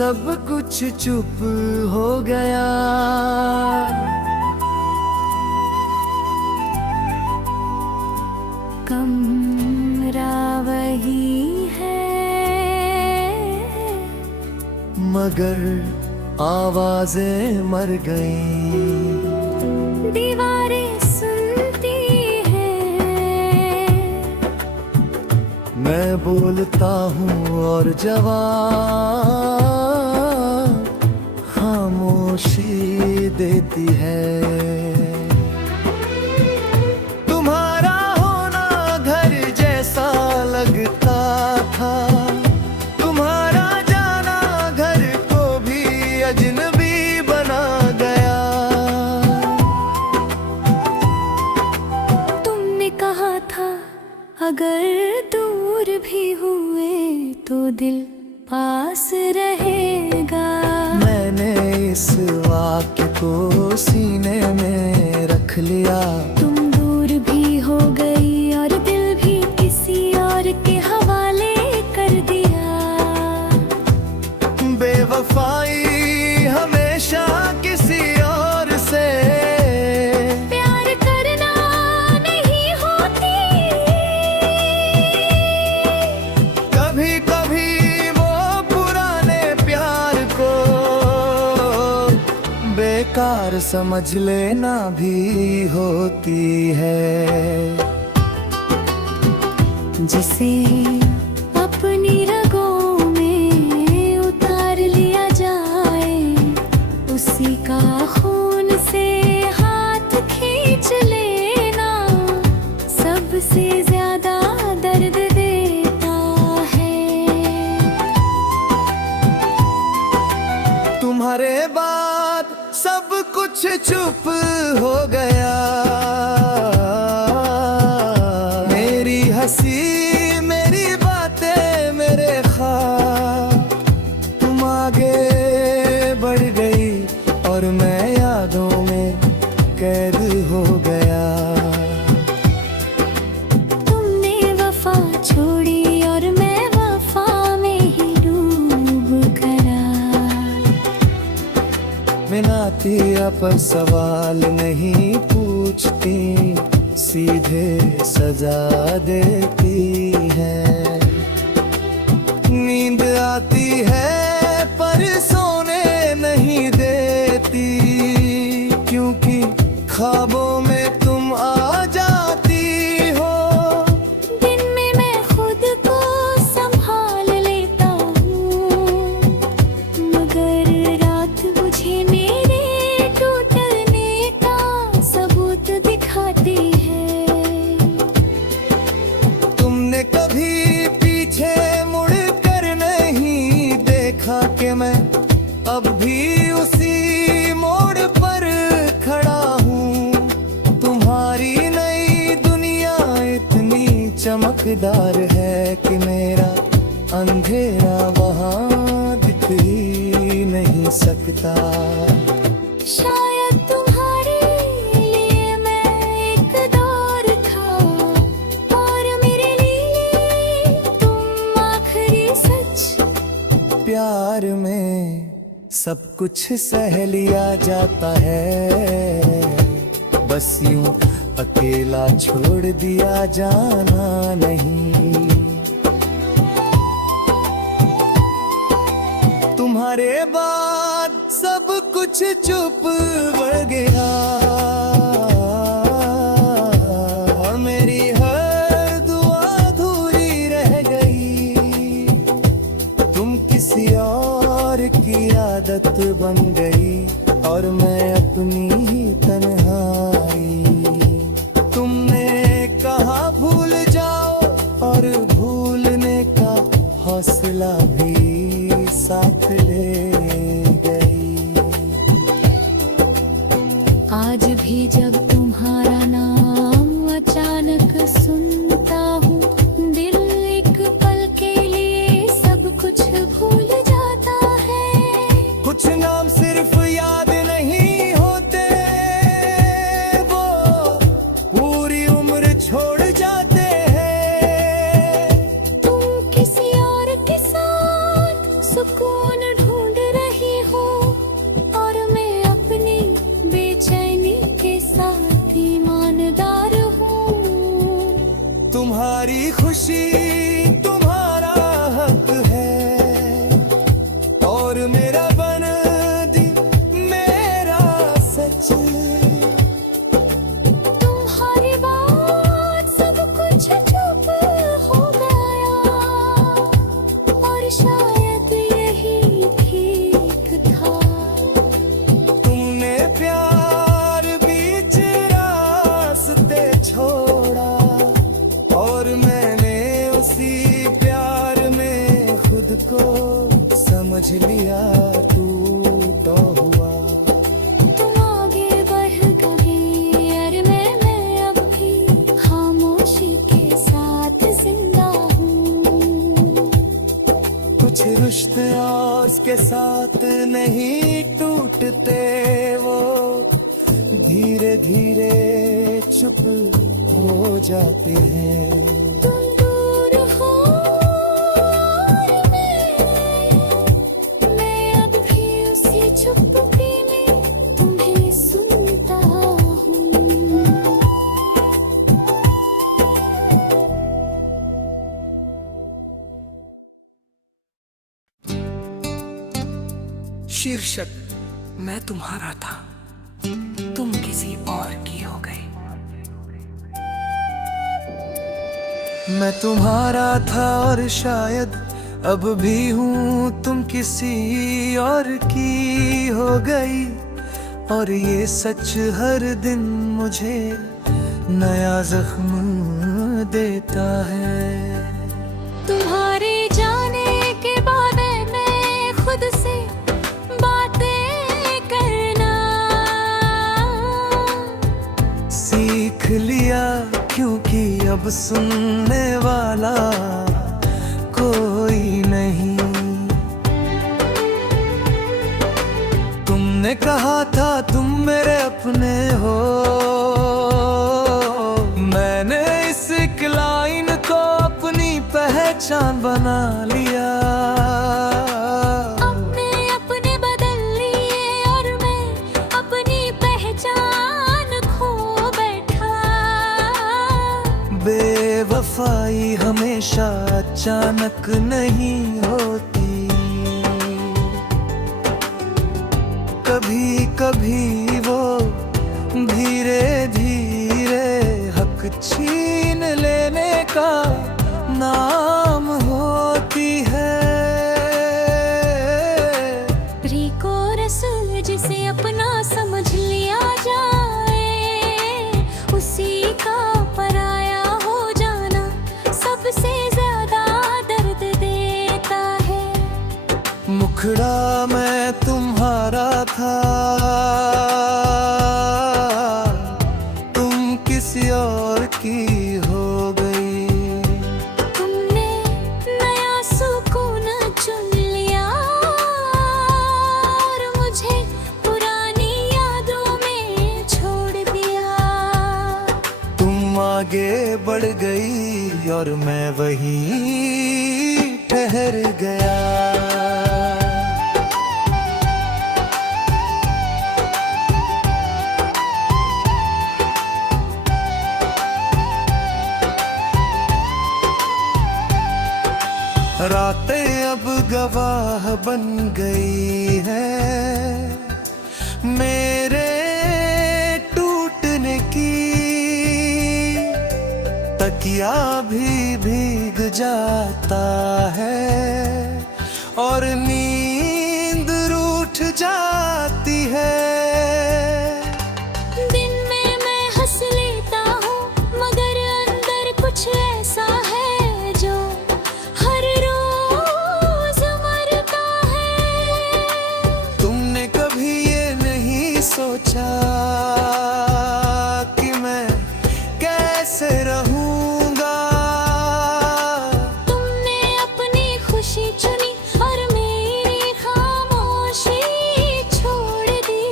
सब कुछ चुप हो गया। कमरा वही है मगर आवाजें मर गईं। दीवारें सुनती हैं, मैं बोलता हूँ और जवाब खामोशी देती है। तुम्हारा होना घर जैसा लगता था, तुम्हारा जाना घर को भी अजनबी बना गया। तुमने कहा था अगर दूर भी हुए तो दिल पास रहेगा। मैंने इस वाक्य को सीने में रख लिया। तुम दूर भी हो गई और दिल भी किसी और के हवाले कर दिया। बेवफाई हमेशा किसी और से प्यार करना नहीं होती। कभी कभी वो पुराने प्यार को बेकार समझ लेना भी होती है। जिसे अपनी रगों में उतार लिया जाए, उसी का खून से हाथ खींच लेना सबसे ज्यादा दर्द देता है। तुम्हारे बाद सब कुछ चुप हो गया। मेरी हंसी, मेरी बातें, मेरे ख्वाब, तुम आगे बढ़ गई और मैं यादों में कैद हो गया। तुमने वफा छोड़ी और मैं वफा में ही डूब गया। मिनाती पर सवाल नहीं पूछती, सीधे सजा देती है। नींद आती है पर सोने नहीं देती, क्योंकि ख्वाबों में तुम आ जाती हो। दिन में मैं खुद को संभाल लेता हूँ, मगर रात मुझे मेरे टूटने का सबूत दिखाती है। तुमने कभी पीछे मुड़ कर नहीं देखा कि मैं अब भी उसी मोड़ पर खड़ा हूँ। तुम्हारी नई दुनिया इतनी चमकदार है कि मेरा अंधेरा वहाँ दिख ही नहीं सकता। शायद तुम्हारे लिए मैं एक दौर था और मेरे लिए तुम आखिरी सच। प्यार में सब कुछ सह लिया जाता है, बस यूं अकेला छोड़ दिया जाना नहीं। तुम्हारे बाद सब कुछ चुप बढ़ गया और मेरी हर दुआ अधूरी रह गई। तुम किसी और की आदत बन गई और मैं अपनी ही तन्हाई। तुमने कहा भूल जाओ और भूलने का हौसला भी साथ ले गई। आज भी जब तुम्हारा नाम अचानक सुनता हूँ, दिल एक पल के लिए सब कुछ भूल जाता है। कुछ नाम सिर्फ याद नहीं होते, वो पूरी उम्र छोड़ जाते हैं। तुम किसी और के साथ सुकून ढूंढ तुम्हारी खुशी तुम्हारा हक है, और मेरा बनदी मेरा सच। तुम्हारी बात सब कुछ चुप हो गया, और शायद यही ठीक था। तुमने प्यार बीच रास्ते छोड़ा, और मैंने उसी प्यार में खुद को समझ लिया टूटा हुआ। तुम आगे बढ़ गए और मैं अब भी खामोशी के साथ जिंदा हूँ। कुछ रिश्ते उसके साथ नहीं टूटते, वो धीरे धीरे चुप हो जाते हैं। तुम दूर हो और मैं अब भी उसी चुप्पी में तुम्हें सुनता हूँ। शीर्षक मैं तुम्हारा था, तुम किसी और की हो गई। मैं तुम्हारा था और शायद अब भी हूँ, तुम किसी और की हो गई। और ये सच हर दिन मुझे नया जख्म देता है। तुम्हारे जाने के बाद मैं खुद से बातें करना सीख लिया, क्योंकि अब सुनने वाला कोई नहीं। तुमने कहा था तुम मेरे अपने हो, मैंने इस एक लाइन को अपनी पहचान बना लिया। अपने अपने बदल लिए और मैं अपनी पहचान खो बैठा। बेवफाई हमेशा अचानक नहीं होती, कभी कभी वो धीरे धीरे हक छीन लेने का नाम होती है। रिको रसूल जिसे अपना समझ लिया जाए, उसी का पराया हो जाना सबसे ज्यादा दर्द देता है। मुखड़ा मैं तुम्हारा था, तुम किसी और की हो गई। तुमने नया सुकून चुन लिया और मुझे पुरानी यादों में छोड़ दिया। तुम आगे बढ़ गई और मैं वहीं ठहर गया। रातें अब गवाह बन गई है मेरे टूटने की, तकिया भी भीग जाता है और नींद रूठ जाती है। दिन में मैं हंस लेता हूँ मगर अंदर कुछ ऐसा है जो हर रोज मरता है। तुमने कभी ये नहीं सोचा कि मैं कैसे रहूंगा। तुमने अपनी खुशी चुनी और मेरी खामोशी छोड़ दी।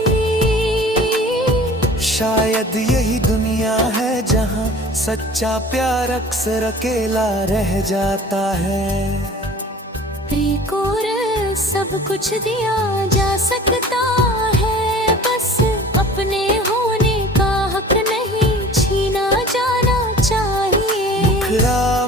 शायद यही दुनिया है जहाँ सच्चा प्यार अक्सर अकेला रह जाता है। रिको सब कुछ दिया जा सकता है, बस अपने होने का हक नहीं छीना जाना चाहिए। मुखड़ा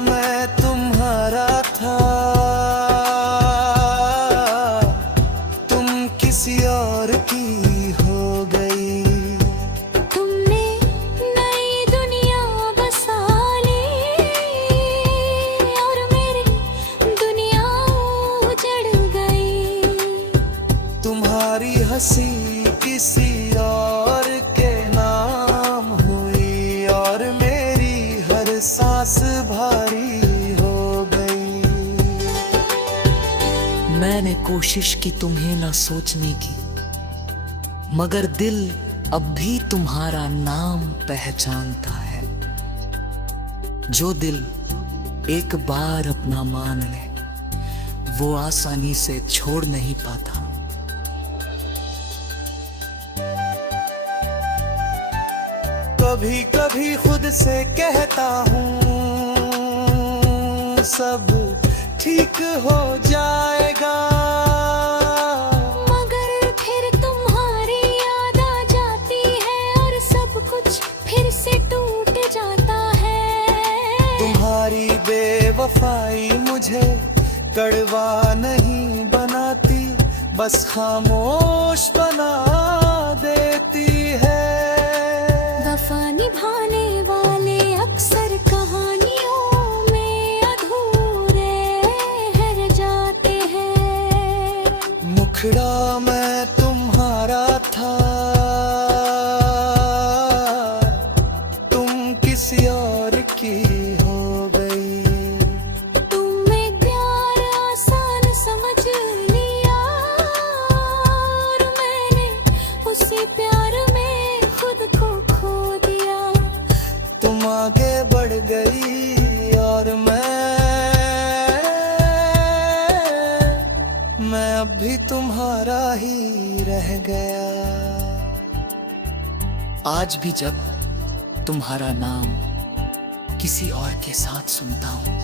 कोशिश की तुम्हें ना सोचने की, मगर दिल अब भी तुम्हारा नाम पहचानता है। जो दिल एक बार अपना मान ले, वो आसानी से छोड़ नहीं पाता। कभी कभी खुद से कहता हूँ सब ठीक हो जाएगा, मगर फिर तुम्हारी याद आ जाती है और सब कुछ फिर से टूट जाता है। तुम्हारी बेवफाई मुझे कड़वा नहीं बनाती, बस खामोश बना देती है। वफा निभाने वाले अक्सर कहानियों में अधूरे रह जाते हैं। मुखड़ा मैं तुम्हारा था, तुम किसी और की हो गई। तुमने प्यार आसान समझ लिया और मैंने उसी प्यार में खुद को खो दिया। तुम आगे बढ़ गई और मैं अब भी तुम्हारा ही रह गया। आज भी जब तुम्हारा नाम किसी और के साथ सुनता हूं,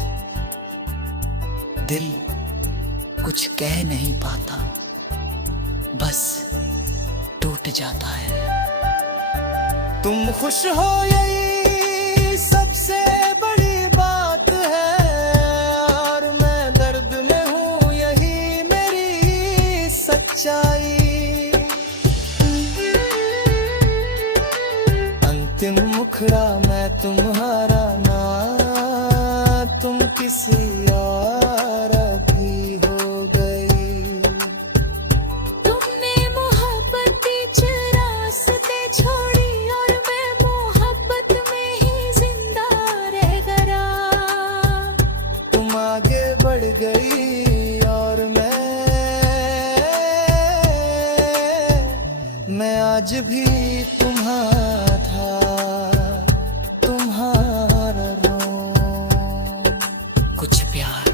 दिल कुछ कह नहीं पाता, बस टूट जाता है। तुम खुश हो यही सबसे बड़ी बात है, और मैं दर्द में हूँ यही मेरी सच्चाई। अंतिम मुखड़ा मैं तुम्हारा ना, तुम किसी और की हो गई। तुमने मोहब्बत बीच रास्ते छोड़ी और मैं मोहब्बत में ही जिंदा रह गया। तुम आगे बढ़ गई और मैं आज भी तुम्हारा था, तुम्हारा रो। कुछ प्यार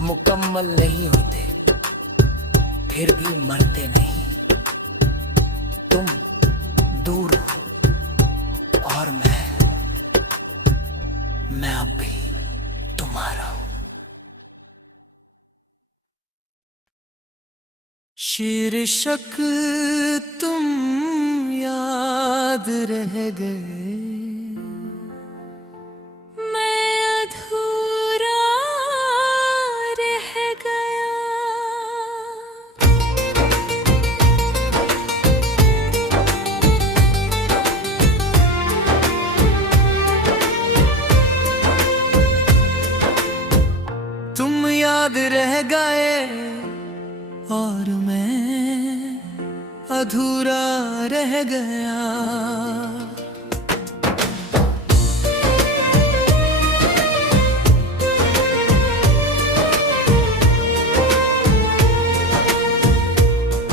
मुकम्मल नहीं होते, फिर भी मरते नहीं। तुम दूर हो और मैं अब भी तुम्हारा हूं। शीर्षक तुम याद रह गए, मैं अधूरा रह गया। तुम याद रह गए और मैं अधूरा रह गया।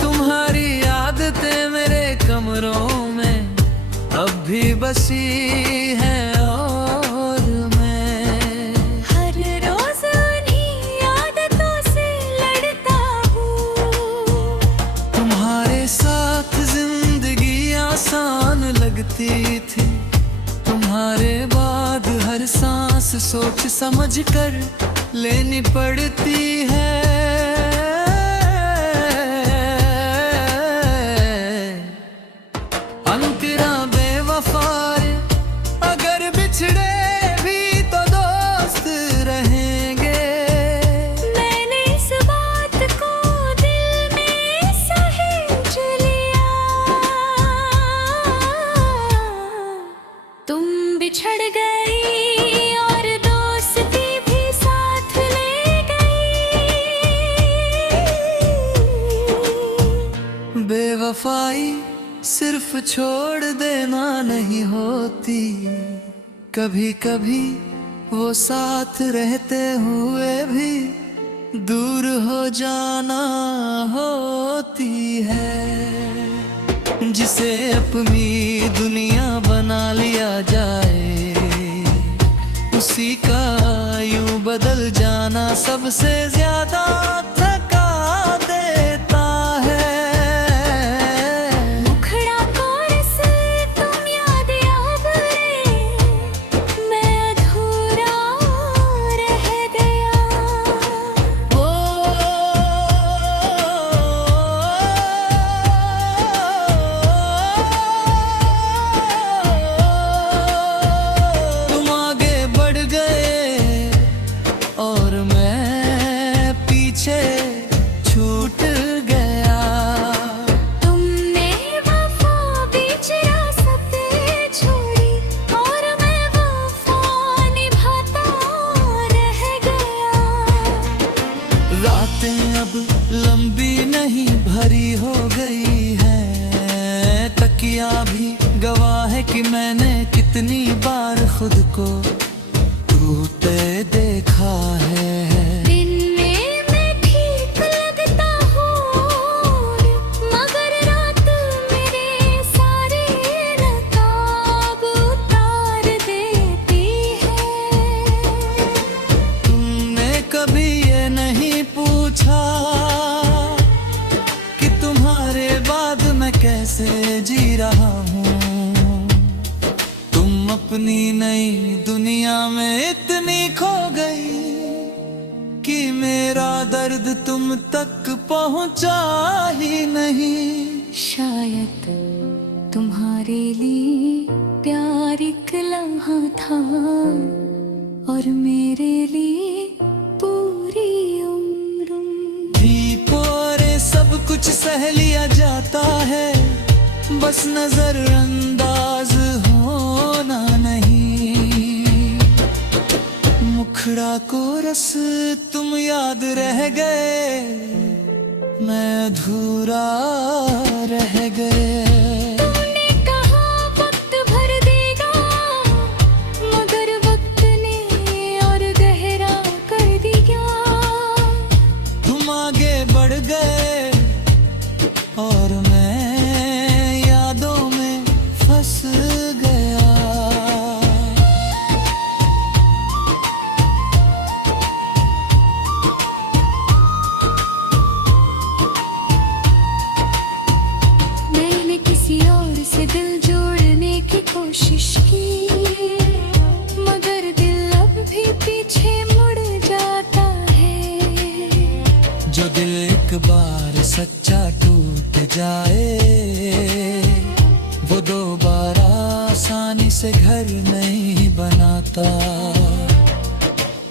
तुम्हारी आदतें मेरे कमरों में अब भी बसी है, और मैं हर रोज उन्हीं आदतों से लड़ता हूँ। तुम्हारे साथ जिंदगी आसान लगती थी, तुम्हारे बाद हर सांस सोच समझ कर लेनी पड़ती है। अंतरा बेवफाए अगर बिछड़े भी तो दोस्त रहेंगे। मैंने इस बात को दिल में सहेज लिया। तुम बिछड़ गई और दोस्ती भी साथ ले गई। बेवफाई सिर्फ छोड़ देना नहीं होती, कभी कभी वो साथ रहते हुए भी दूर हो जाना होती है। जिसे अपनी दुनिया बना लिया जाए, उसी का यूं बदल जाना सबसे ज्यादा थका देता है। मुखड़ा कोरस तुम याद अब रे, मैं अधूरा रह गया। ओ, तुम आगे बढ़ गए और मैं पीछे छूट गया। तुमने वफा बीच रास्ते छोड़ी और मैं वफा निभाता रह गया। रातें अब लंबी नहीं भरी हो गई हैं, तकिया भी गवाह है कि मैंने कितनी बार खुद को टूटे देखा है। दिन में मैं ठीक लगता हूँ, मगर रात मेरे सारे नकाब उतार देती है। तुमने कभी ये नहीं पूछा कि तुम्हारे बाद मैं कैसे जी रहा हूँ। तुम अपनी नई दुनिया में इतनी खो गई कि मेरा दर्द तुम तक पहुंचा ही नहीं। शायद तुम्हारे लिए प्यार एक लम्हा था और मेरे लिए पूरी उम्र। दीपोरे सब कुछ सह लिया जाता है, बस नजरअंदाज होना नहीं। मुखड़ा को रस तुम याद रह गए, मैं अधूरा रह गए। तुमने कहा वक्त भर देगा, मगर वक्त ने और गहरा कर दिया। तुम आगे बढ़ गए और मैं यादों में फंस गया। मैंने किसी और से दिल जोड़ने की कोशिश की, मगर दिल अब भी पीछे मुड़ जाता है। जो दिल एक बार सच्चा टूट जाए, वो दोबारा आसानी से घर नहीं बनाता।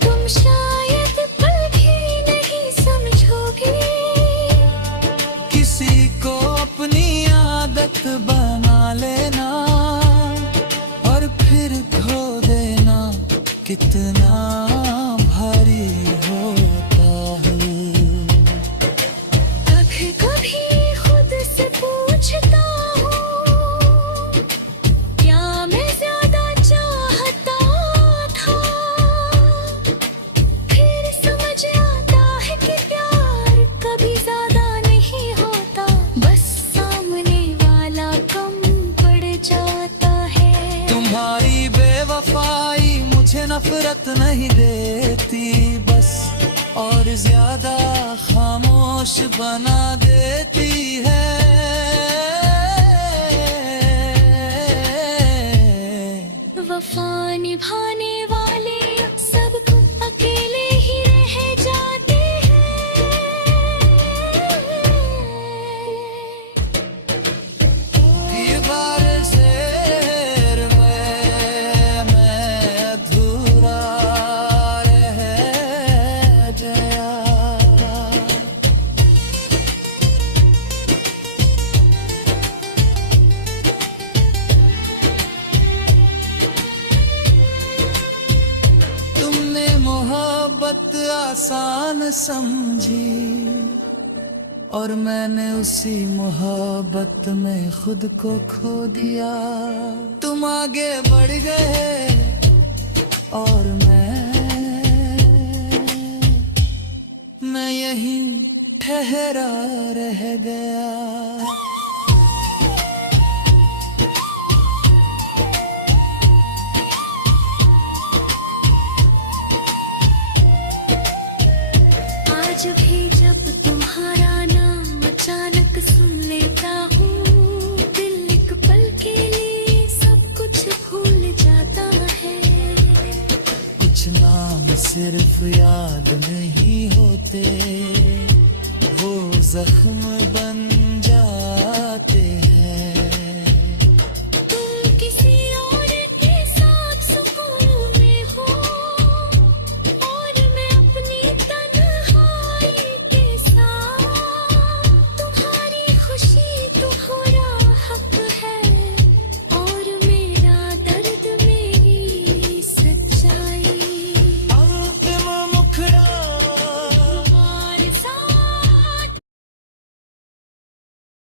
तुम शायद पल भी नहीं समझोगे, किसी को अपनी आदत बना लेना और फिर खो देना कितना भारी होता है। कभी कभी खुद से पूछता हूँ, क्या मैं ज्यादा चाहता था। फिर समझ आता है कि प्यार कभी ज्यादा नहीं होता, बस सामने वाला कम पड़ जाता है। तुम्हारी बेवफाई मुझे नफरत नहीं देती, बस और ज्यादा खामोश बना देती है। वफा निभाने वाले सबको अकेले ही रह जाते हैं। दीवार शेर में मैं अधूरा रह गया। तुमने मोहब्बत आसान समझी और मैंने उसी मोहब्बत में खुद को खो दिया। तुम आगे बढ़ और मैं चेहरा रह गया। आज भी जब तुम्हारा नाम अचानक सुन लेता हूँ, दिल एक पल के लिए सब कुछ भूल जाता है। कुछ नाम सिर्फ याद नहीं होते, वो जख्म